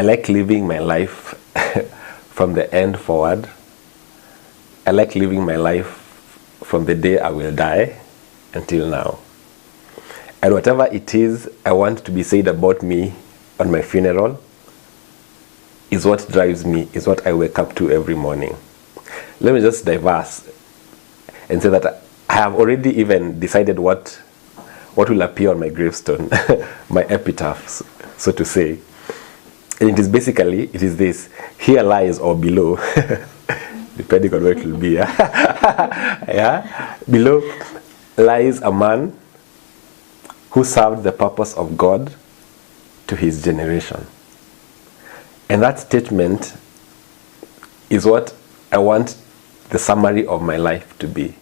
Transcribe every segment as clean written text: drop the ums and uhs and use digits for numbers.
I like living my life from the end forward. I like living my life from the day I will die until now. And whatever it is I want to be said about me on my funeral is what drives me, is what I wake up to every morning. Let me just diverse and say that I have already even decided what will appear on my gravestone, my epitaph, so to say. And it is basically, it is this: here lies, or below, depending on where it will be. Yeah? Below lies a man who served the purpose of God to his generation. And that statement is what I want the summary of my life to be.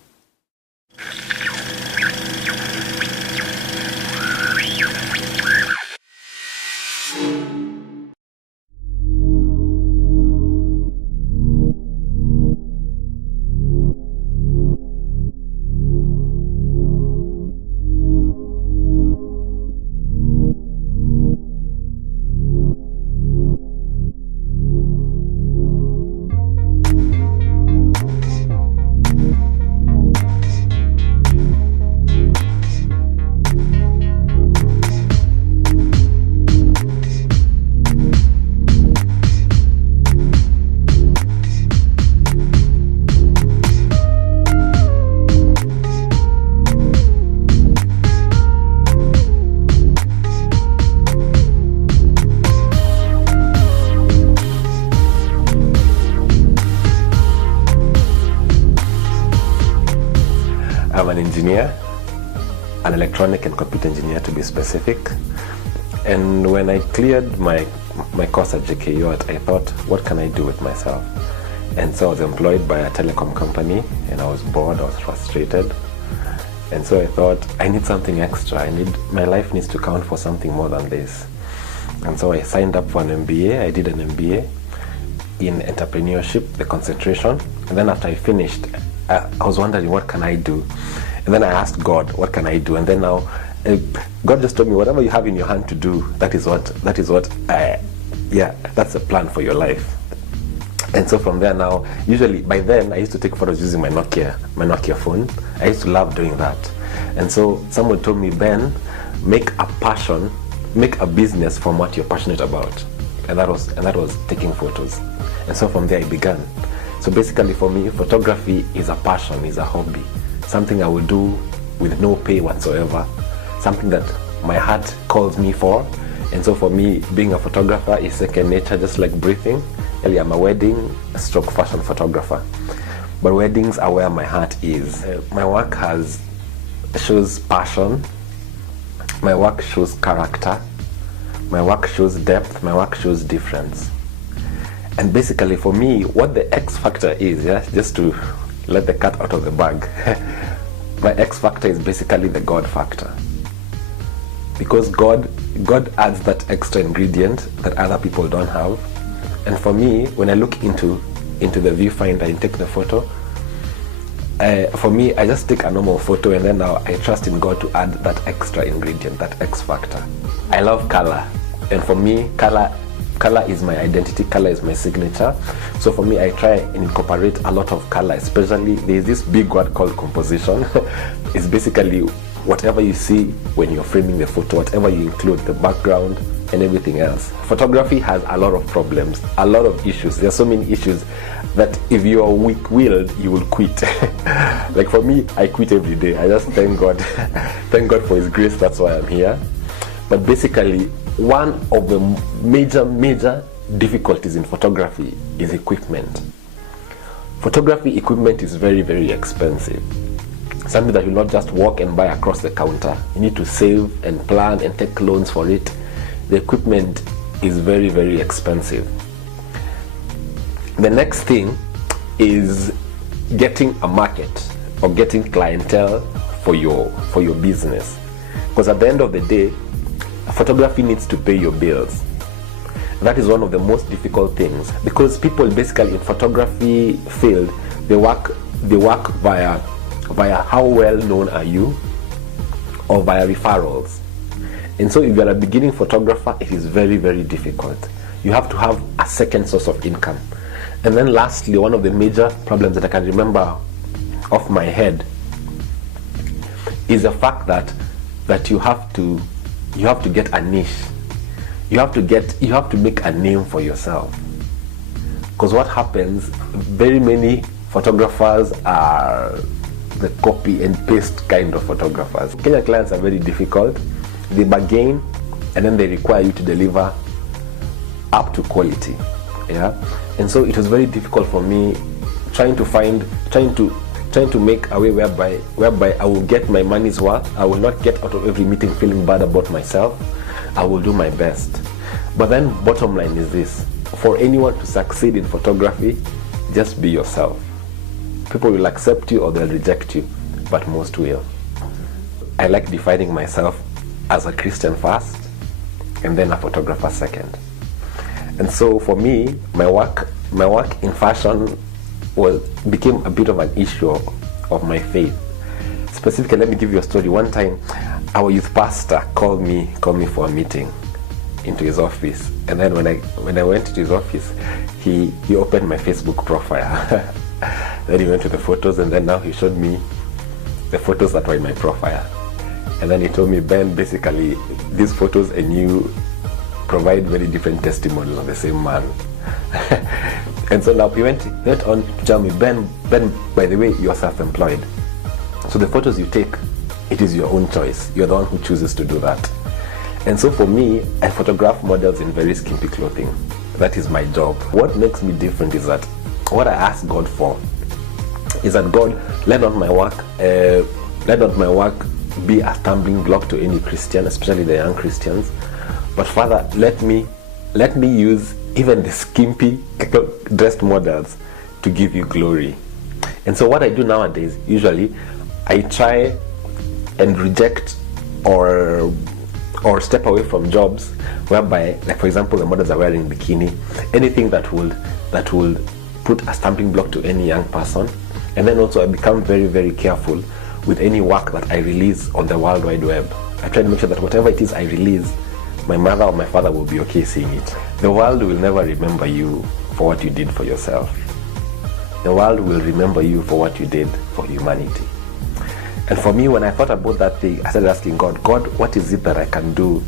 I'm an engineer, an electronic and computer engineer to be specific. And when I cleared my course at JKU, I thought, what can I do with myself? And so I was employed by a telecom company, and I was bored, I was frustrated. And so I thought, I need something extra. My life needs to count for something more than this. And so I signed up for an MBA. I did an MBA in entrepreneurship, the concentration. And then after I finished, I was wondering, what can I do? And then I asked God, what can I do? And then now, God just told me, whatever you have in your hand to do, that's the plan for your life. And so from there now, usually by then I used to take photos using my Nokia phone. I used to love doing that. And so someone told me, Ben, make a business from what you're passionate about. And that was taking photos. And so from there I began. So basically for me, photography is a passion, is a hobby, something I will do with no pay whatsoever, something that my heart calls me for. And so for me, being a photographer is second nature, just like breathing. I'm a wedding stroke fashion photographer, but weddings are where my heart is. My work shows passion, my work shows character, my work shows depth, my work shows difference. And basically for me, what the X factor is, just to let the cat out of the bag, my X factor is basically the God factor. Because God adds that extra ingredient that other people don't have. And for me, when I look into the viewfinder and take the photo, for me, I just take a normal photo and then now I trust in God to add that extra ingredient, that X factor. I love color. And for me, color is my identity, color is my signature. So for me, I try and incorporate a lot of color, especially there's this big word called composition. It's basically whatever you see when you're framing the photo, whatever you include, the background and everything else. Photography has a lot of problems, a lot of issues. There are so many issues that if you are weak-willed, you will quit. Like for me, I quit every day. I just thank God. Thank God for His grace, that's why I'm here. But basically, one of the major difficulties in photography is equipment. Photography equipment is very, very expensive. Something that you not just walk and buy across the counter. You need to save and plan and take loans for it. The equipment is very, very expensive. The next thing is getting a market or getting clientele for your business. Because at the end of the day, photography needs to pay your bills. That is one of the most difficult things, because people basically in photography field, they work via how well known are you, or via referrals. And so if you're a beginning photographer, it is very, very difficult. you have to have a second source of income. And then lastly, one of the major problems that I can remember off my head is the fact that you have to get a niche. You have to make a name for yourself. Because what happens, very many photographers are the copy and paste kind of photographers. Kenya clients are very difficult. They bargain and then they require you to deliver up to quality. Yeah. And so it was very difficult for me trying to make a way whereby I will get my money's worth. I will not get out of every meeting feeling bad about myself. I will do my best. But then bottom line is this: for anyone to succeed in photography, just be yourself. People will accept you or they'll reject you, but most will. I like defining myself as a Christian first and then a photographer second. And so for me, my work in fashion became a bit of an issue of my faith. Specifically, let me give you a story. One time, our youth pastor called me for a meeting into his office, and then when I went to his office, he opened my Facebook profile. Then he went to the photos, and then now he showed me the photos that were in my profile. And then he told me, Ben, basically these photos and you provide very different testimonies of the same man. And so now he went on to tell me, Ben, by the way, you're self-employed. So the photos you take, it is your own choice. You're the one who chooses to do that. And so for me, I photograph models in very skimpy clothing. That is my job. What makes me different is that what I ask God for is that God, let not my work be a stumbling block to any Christian, especially the young Christians. But Father, let me use even the skimpy dressed models to give you glory. And so what I do nowadays, usually, I try and reject or step away from jobs whereby, like for example, the models are wearing bikini, anything that would put a stumbling block to any young person. And then also I become very, very careful with any work that I release on the World Wide Web. I try to make sure that whatever it is I release, my mother or my father will be okay seeing it. The world will never remember you for what you did for yourself. The world will remember you for what you did for humanity. And for me, when I thought about that thing, I started asking God, what is it that I can do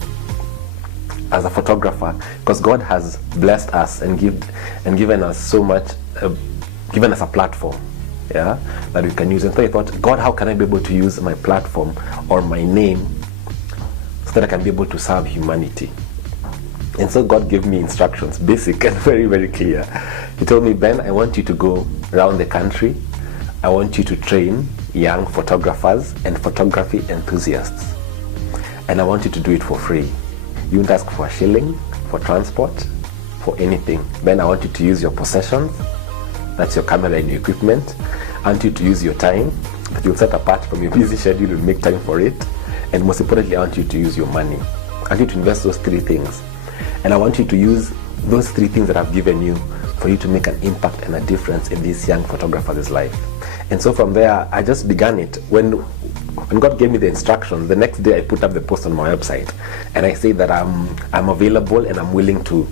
as a photographer? Because God has blessed us and given us so much, given us a platform, yeah, that we can use. And so I thought, God, how can I be able to use my platform or my name so that I can be able to serve humanity? And so God gave me instructions, basic and very, very clear. He told me, Ben, I want you to go around the country. I want you to train young photographers and photography enthusiasts. And I want you to do it for free. You won't ask for a shilling, for transport, for anything. Then I want you to use your possessions. That's your camera and your equipment. I want you to use your time that you'll set apart from your busy schedule and make time for it. And most importantly, I want you to use your money. I want you to invest those three things. And I want you to use those three things that I've given you for you to make an impact and a difference in this young photographer's life. And so from there, I just began it. When God gave me the instructions, the next day I put up the post on my website. And I say that I'm available and I'm willing to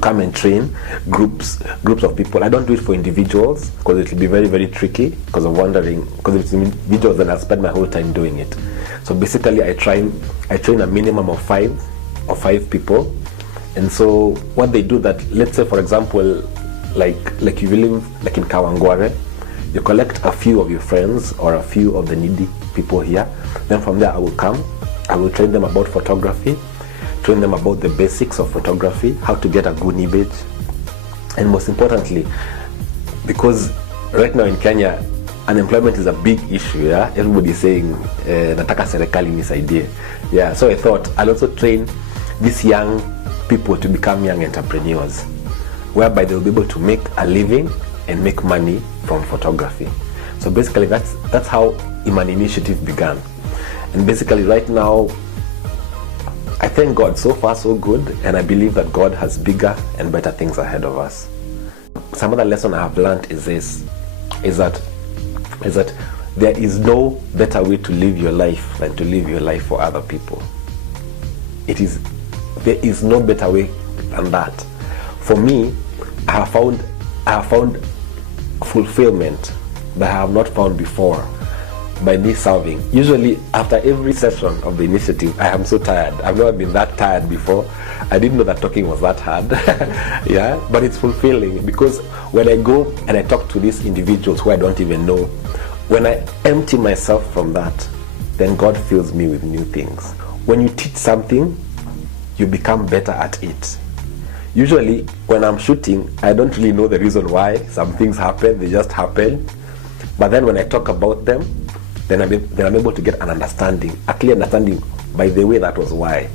come and train groups of people. I don't do it for individuals because it will be very, very tricky because of wondering, because if it's individuals, then I'll spend my whole time doing it. So basically I train a minimum of five people. And so what they do that, let's say for example, like you live like in Kawangware, you collect a few of your friends or a few of the needy people here. Then from there I will train them about photography, train them about the basics of photography, how to get a good image. And most importantly, because right now in Kenya, unemployment is a big issue, yeah? Everybody's saying, nataka serikali nisaidie. Yeah, so I thought I'll also train these young people to become young entrepreneurs, whereby they'll be able to make a living and make money from photography. So basically that's how Iman Initiative began. And basically right now, I thank God, so far so good, and I believe that God has bigger and better things ahead of us. Some other lesson I have learned is that there is no better way to live your life than to live your life for other people. There is no better way than that. For me, I have found fulfillment that I have not found before by me serving. Usually after every session of the initiative, I am so tired. I've never been that tired before. I didn't know that talking was that hard. Yeah, but it's fulfilling, because when I go and I talk to these individuals who I don't even know, when I empty myself from that, then God fills me with new things. When you teach something, you become better at it. Usually when I'm shooting, I don't really know the reason why some things happen, they just happen. But then when I talk about them, then I'm able to get an understanding, a clear understanding by the way that was why.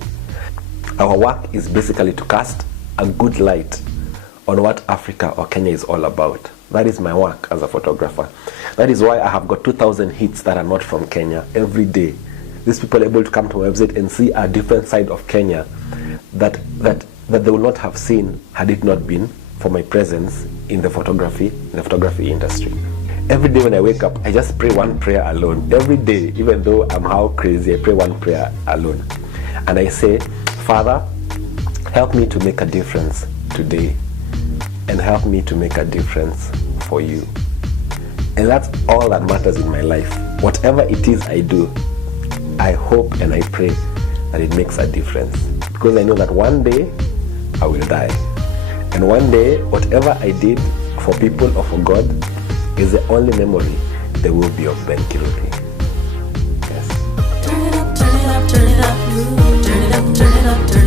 Our work is basically to cast a good light on what Africa or Kenya is all about. That is my work as a photographer. That is why I have got 2,000 hits that are not from Kenya every day. These people are able to come to my website and see a different side of Kenya that they would not have seen had it not been for my presence in the photography industry. Every day when I wake up, I just pray one prayer alone. Every day, even though I'm how crazy, I pray one prayer alone. And I say, Father, help me to make a difference today, and help me to make a difference for you. And that's all that matters in my life. Whatever it is I do, I hope and I pray that it makes a difference. Because I know that one day I will die. And one day, whatever I did for people or for God is the only memory there will be of Ben Kiruthi. Yes. Turn it up, turn it up, turn it up, turn it up, turn it up, turn it up.